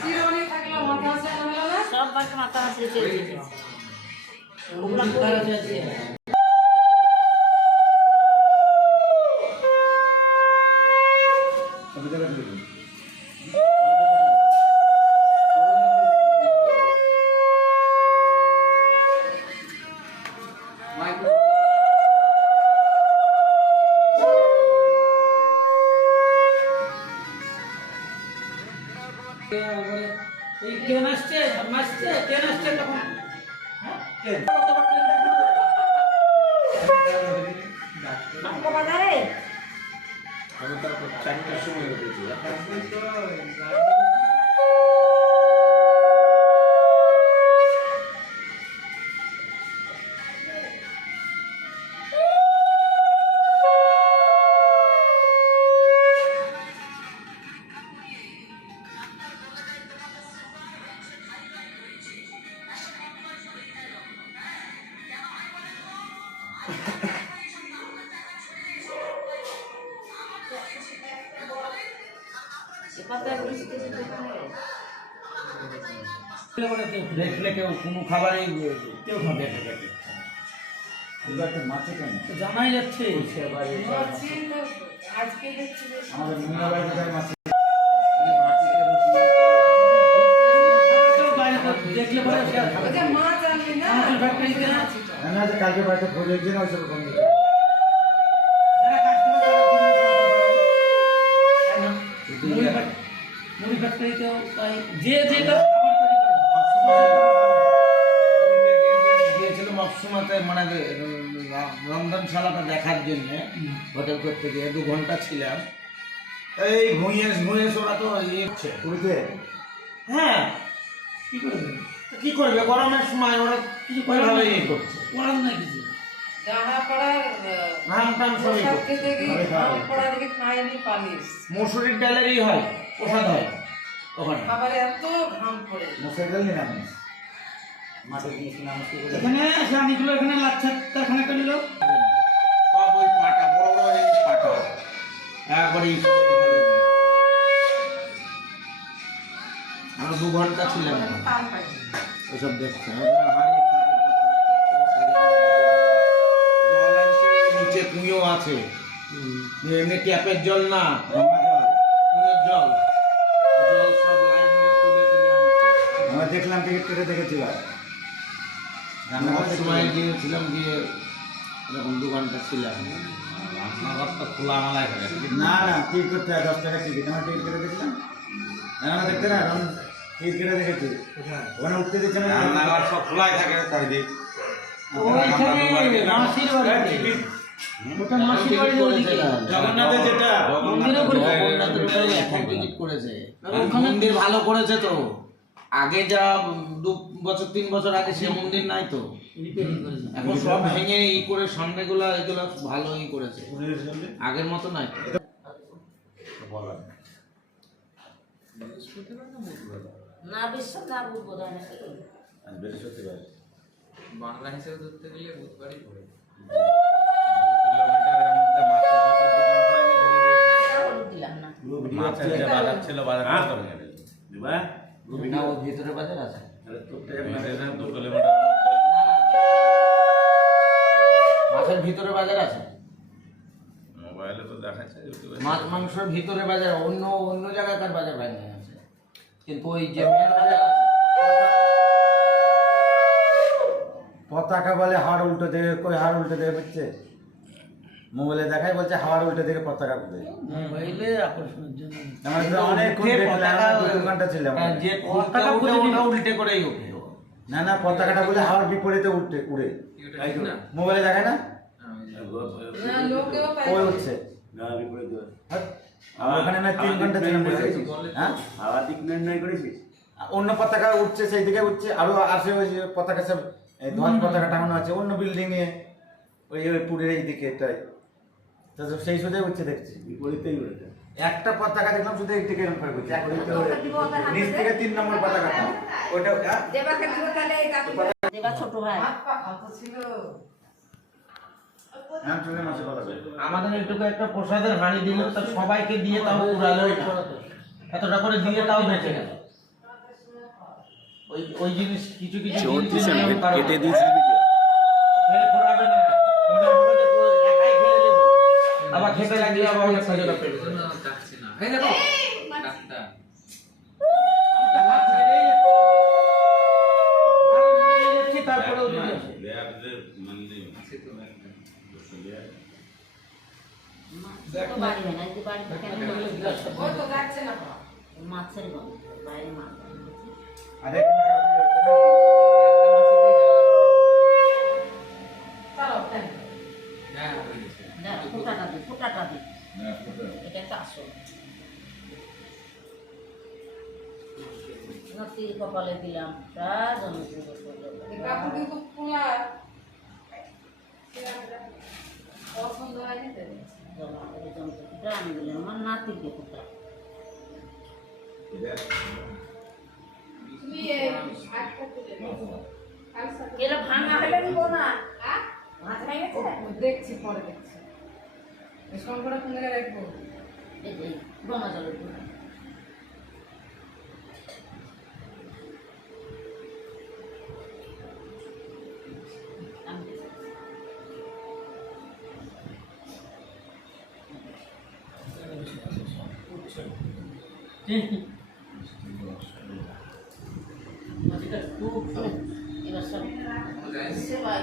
চিরনি থাকলো মাথা আছে না সব বাকি মাথা আছে চেয়ে ওগুলা করে আছে আমি দেখা দিই এই কেন আসছে তখন हमको पता है আমি তারপর 4টার সময় উঠেছি দেখলে কেউ কোনো খাবারই কেউ খাবে মাছে কেন জানাই যাচ্ছে আজকে দেখছি আমাদের মিনা বাড়িতে মাছ দেখলে পরে মাছ আনলি না ফ্যাক্টরিতে না যে কালকে বাড়িতে ভোজের দিন ওইসব কম মুড়ি ফ্যাক্টরিতেও তাই যে যেটা গিয়েছিল মকসুমাতে মানে রন্ধনশালাটা দেখার জন্য হোটেল করতে গিয়ে 2 ঘন্টা ছিলাম এই ভুঁইয়েস ওরা তো ইচ্ছে পুরীতে হ্যাঁ কি করবে গরমের সময় ওরা কিছু ভাবে ইয়ে করছে করার না কিছু মসুরির ডালেরই হয় প্রসাদ হয় ওখানে মশাই গেল না মাঠে গিয়েছিলাম এখানে স্বামীগুলো এখানে লাচ্ছা এখানে একটা নিল সব ওই পাটা বড় বড় এই পাটা একবারে আমরা 2 ঘন্টা ছিলাম ওসব দেখতে জল আছে নিচে কুঁয়ো আছে এমনি ট্যাপের জল না কুঁয়োর জল সব লাইন দিয়ে তুলে আনছে আমরা দেখলাম টিকিট কেটে দেখেছিলাম রান্নাঘর সময় গিয়েছিলাম গিয়ে এরকম 2 ঘন্টা ছিলাম রান্নাঘর তো খোলা মালায় থাকে না টিকিট করতে হয় 10 টাকা টিকিট আমরা টিকিট কেটে দেখলাম রান্না দেখতে না টিকিট কেটে দেখেছি ওখানে উঠতে দিচ্ছে না রান্নাঘর সব খোলাই থাকে চারিদিক মাসির বাড়ি ওটা মাসির বাড়ি জগন্নাথের যেটা টিকিট করেছে মন্দির ভালো করেছে তো আগে যা 2 বছর 3 বছর আগে সে মন্দির নাই তো এখন সব ভেঙে ই করে সামনেগুলা এগুলা ভালো ই করেছে আগের মতো নাই না বিশ্বাস না বুধবার না বৃহস্পতিবার বাংলা হিসেবে ধরতে গেলে বুধবারই পড়ে 2 কিলোমিটার বাজার ছিল বাজার দিবা না ও ভিতরে বাজার আছে 2 কিলোমিটার মাছের ভিতরে বাজার আছে মোবাইলে তো দেখাচ্ছে মাছ মাংসের ভিতরে বাজার অন্য জায়গাকার বাজার ভেঙে আছে কিন্তু ওই যে পতাকা বলে হাওয়ার উল্টো দিকে কই হাওয়ার উল্টো দিকে বুঝছে মোবাইলে দেখাই বলছে হাওয়ার উল্টো দিকে পতাকা উঠবে মোবাইলে আকর্ষণের জন্য আমরা তো অনেকক্ষণ দেখলাম 2 ঘন্টা ছিলাম যে পতাকা উল্টে করেই ওঠে না পতাকাটা বলে হাওয়ার বিপরীতে উড়ে মোবাইলে দেখায় না ওই উঠছে আমরা ওখানে না 3 ঘন্টা ছিলাম হ্যাঁ হাওয়া দিক নির্ণয় করেছিস অন্য পতাকা উঠছে সেই দিকে উঠছে আরো আসে ওই যে পতাকা সব ধ্বজ পতাকা টাঙানো আছে অন্য বিল্ডিং এ ওই পুরের এই দিকে এটাই তো সেই সুদে উঠছে দেখছি বিপরীতেই উঠেছে একটা পতাকা দেখলাম শুধু এই দিকে এরকম করে উঠছে নিচ থেকে 3 নম্বর পতাকা ওটা দেবাকে দিব তাহলে এই দেবা ছোট ভাই ছিল হ্যাঁ চলে মাসে কথা বলে আমাদের এইটুকু একটা প্রসাদের হাঁড়ি দিল তা সবাইকে দিয়ে তাও পুরালো এতটা করে দিয়ে তাও বেঁচে গেল ওই ওই জিনিস কিছু কিছু জিনিস কেটে দিয়েছিস ভিডিও ফের ঘোরাবে না মনে হবে যে একাই খেয়ে নেব আবার খেতে লাগলে আবার অনেক সাজা পেয়ে ওই জন্য ডাকছে না এই দেখো ডাক্তার তারপরেও দিদি আছে। দেয়ার যে মানে আছে তো একটা। তো বাড়ি হয় না, এই যে বাড়িতে কেন ওই তো যাচ্ছে না তো। মাছের গন্ধ, বাইরে মাছ আরে এখানে চলো, তাই। হ্যাঁ হয়ে গেছে না, ফোটাটা দিই এটা একটা আসল নতির কপালে দিলাম তা জমি কাকু কিন্তু পোলা পছন্দ হয়নি তো। জমা করে জমিটা আমি দিলাম আমার নাতিকে ফোটা তুমি এই আটটা তুলে দাও। এটা ভাঙা হলে নিব না ভাত খাই গেছে দেখছি পরে দেখছি সম্পূর্ণ কোন জায়গায় রাখবো এই যে গঙ্গা জলের গুঁড়া এবার সব ও যায়। সেবাই